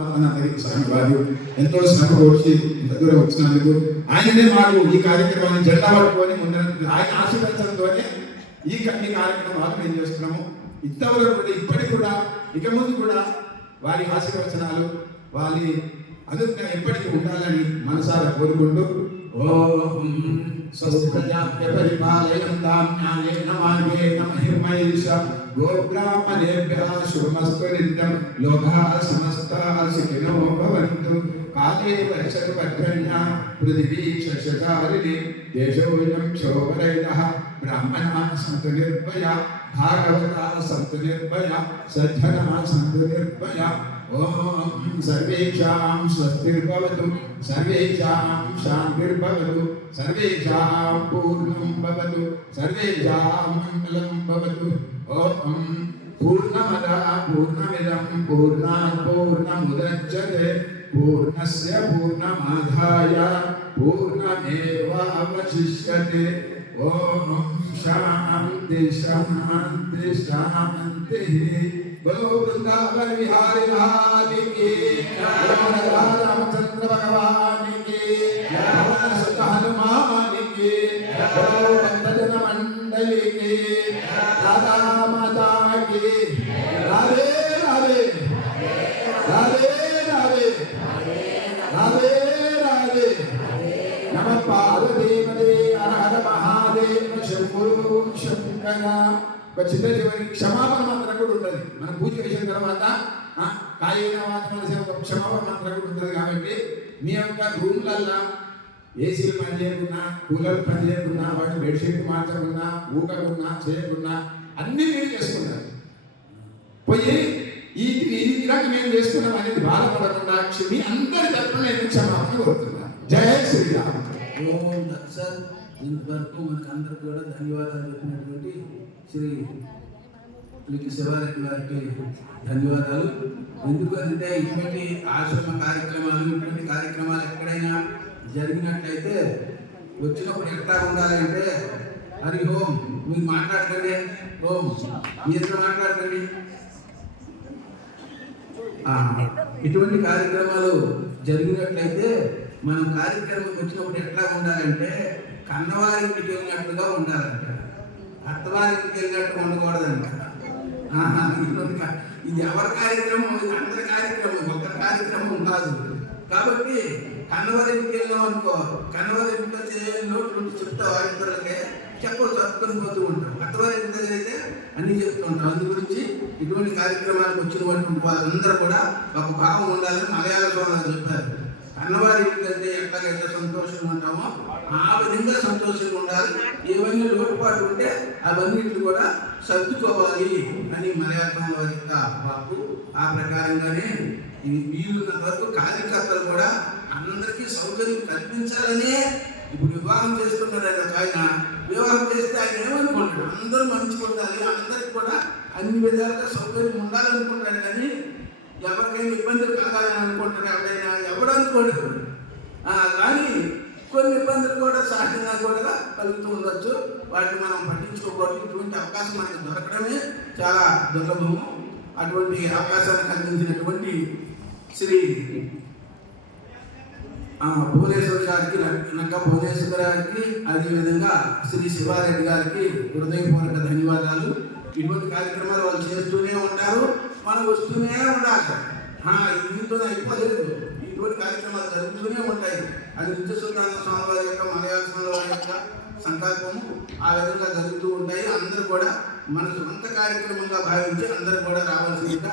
స్వామి వారు ఎంతో శ్రమ కోర్చి ఇంత దూరం వచ్చినందుకు ఆయననే మాకు ఈ కార్యక్రమాన్ని జెండా పట్టుకొని ముందు ఆయన ఆశీర్వదించడంతోనే ఈ కార్యక్రమాలు మేము చేస్తున్నాము. ఇంతవరకు కూడా ఇప్పటికి కూడా ఇక ముందు కూడా వారి ఆశీర్వచనాలు వారి అనుజ్ఞ ఎప్పటికీ ఉండాలని మనసారా కోరుకుంటూ ఓం స్వస్తి ప్రజాభ్య పరిపాలయంతాం న్యాయేన మార్గేణ మహిమహేష గోబ్రాహ్మణేభ్యః శుభమస్తు నిత్యం లోకాః సమస్తాః సుఖినో భవంతు. కాలే వర్షతు పర్జన్యః పృథివీ శస్యచారిణీ దేశోऽयं క్షోభరహితః బ్రాహ్మణాः సంతు నిర్భయాः భాగవతాः సంతు నిర్భయాः సజ్జనాः సంతు నిర్భయాः. ఓం సర్వేషాం స్వస్తిర్భవతు సర్వేషాం శాంతిర్భవతు సర్వేషాం పూర్ణం భవతు సర్వేషాం మంగళం భవతు. ఓం పూర్ణమదః పూర్ణమిదం పూర్ణాత్ పూర్ణముదచ్యతే పూర్ణస్య పూర్ణమాదాయ పూర్ణమేవావశిష్యతే. ఓం శాంతి శాంతి శాంతి. बोलो वृंदावन विहारी लाल की रामचंद्र भगवान की पवन सुत हनुमान की बोलो भक्तजन मंडली की राधा माता की राधे राधे राधे राधे राधे राधे. नमः पार्वती पते हर हर महादेव शंभो शंकर. ఒక చిన్న చివరి క్షమాపణ మంత్రం కూడా ఉంటుంది. మనం పూజ చేసిన తర్వాత కాయన వాచన ఒక క్షమాపణ మంత్రం కూడా ఉంటుంది. కాబట్టి మీ యొక్క రూమ్లల్లో ఏసీలు పని చేయకున్నా కూలర్ పని చేయకున్నా వాటి బెడ్షీట్ మార్చకున్నా ఊకకున్నా చేయకున్నా అన్నీ మీరు చేసుకున్నారు. పోయి ఈ రకం ఏం చేసుకున్నాం అనేది బాధపడకుండా మీ అందరి తరఫున నేను క్షమాపణ కోరుతున్నాను. జయ శ్రీరామ్. ఓం దత్సత్. ఇంతవరకు మనకు అందరికి కూడా ధన్యవాదాలు చెప్పినటువంటి శ్రీ శివారెడ్డి గారికి ధన్యవాదాలు. ఎందుకంటే ఇటువంటి ఆశ్రమ కార్యక్రమాలు ఇటువంటి కార్యక్రమాలు ఎక్కడైనా జరిగినట్లయితే వచ్చినప్పుడు ఎట్లా ఉండాలంటే హరి ఓం మీరు మాట్లాడకండి, ఓం మీరు మాట్లాడకండి. ఇటువంటి కార్యక్రమాలు జరిగినట్లయితే మనం కార్యక్రమం వచ్చినప్పుడు ఎట్లా ఉండాలంటే కన్నవారింటికి వెళ్ళినట్లుగా ఉండాలంట, అత్తవారింటికి వెళ్ళినట్టు ఉండకూడదంట. ఇది ఎవరి కార్యక్రమం? ఇది అందరి కార్యక్రమం, ఒక కార్యక్రమం కాదు. కాబట్టి కన్నవారింటికి వెళ్ళాం అనుకో, కన్నవారింటికి వచ్చే నోట్లు చెప్తావు ఇతరులకే చెప్పలు చెప్పుకొని పోతూ ఉంటాం. అత్తవారింటి దగ్గర అయితే అన్నీ చెప్తూ ఉంటాం. అందు గురించి ఇటువంటి కార్యక్రమాలకు వచ్చినటువంటి వాళ్ళందరూ కూడా ఒక భావం ఉండాలని మలయాళ సోదరులు చెప్పారు. కన్నవారి ఇంటికంటే ఎట్లాగైతే సంతోషంగా ఉంటామో ఆ విధంగా సంతోషంగా ఉండాలి. ఏవైనా లోటుపాటు ఉంటే అవన్నింటిని కూడా సర్దుకోవాలి అని మలయాళంలో యొక్క బాపు. ఆ ప్రకారంగానే ఇది వీలున్నంత వరకు కార్యకర్తలు కూడా అందరికీ సౌకర్యం కల్పించాలనే ఇప్పుడు వివాహం చేస్తున్నారు. ఆయన వివాహం చేస్తే ఆయన ఏమనుకుంటాడు? అందరూ మంచిగా ఉండాలి, అందరికి కూడా అన్ని విధాలుగా సౌకర్యం ఉండాలనుకుంటాడు. కానీ ఎవరికైనా ఇబ్బందులు కలగాలని అనుకుంటారు. ఎవరైనా ఎవడు అనుకోడు. కానీ కొన్ని ఇబ్బందులు కూడా సహజంగా కూడా కలుగుతూ ఉండొచ్చు. వాటిని మనం పట్టించుకోకూడదు. ఇటువంటి అవకాశం మనకు దొరకడమే చాలా దుర్లభము. అటువంటి అవకాశాన్ని కలిగించినటువంటి శ్రీ భువనేశ్వర్ గారికి, నక్క భువనేశ్వర్ గారికి, అదేవిధంగా శ్రీ శివారెడ్డి గారికి హృదయపూర్వక ధన్యవాదాలు. ఇటువంటి కార్యక్రమాలు వాళ్ళు చేస్తూనే ఉంటారు, మనం వస్తూనే ఉండాలి. దీంతో అయిపోలేదు, ఇటువంటి కార్యక్రమాలు జరుగుతూనే ఉంటాయి. అది నిత్యసుల్తాన స్వామి వారి యొక్క మలయాళ వారి యొక్క సంకల్పము ఆ విధంగా జరుగుతూ ఉంటాయి. అందరూ కూడా మన సొంత కార్యక్రమంగా భావించి అందరూ కూడా రావాల్సిందిగా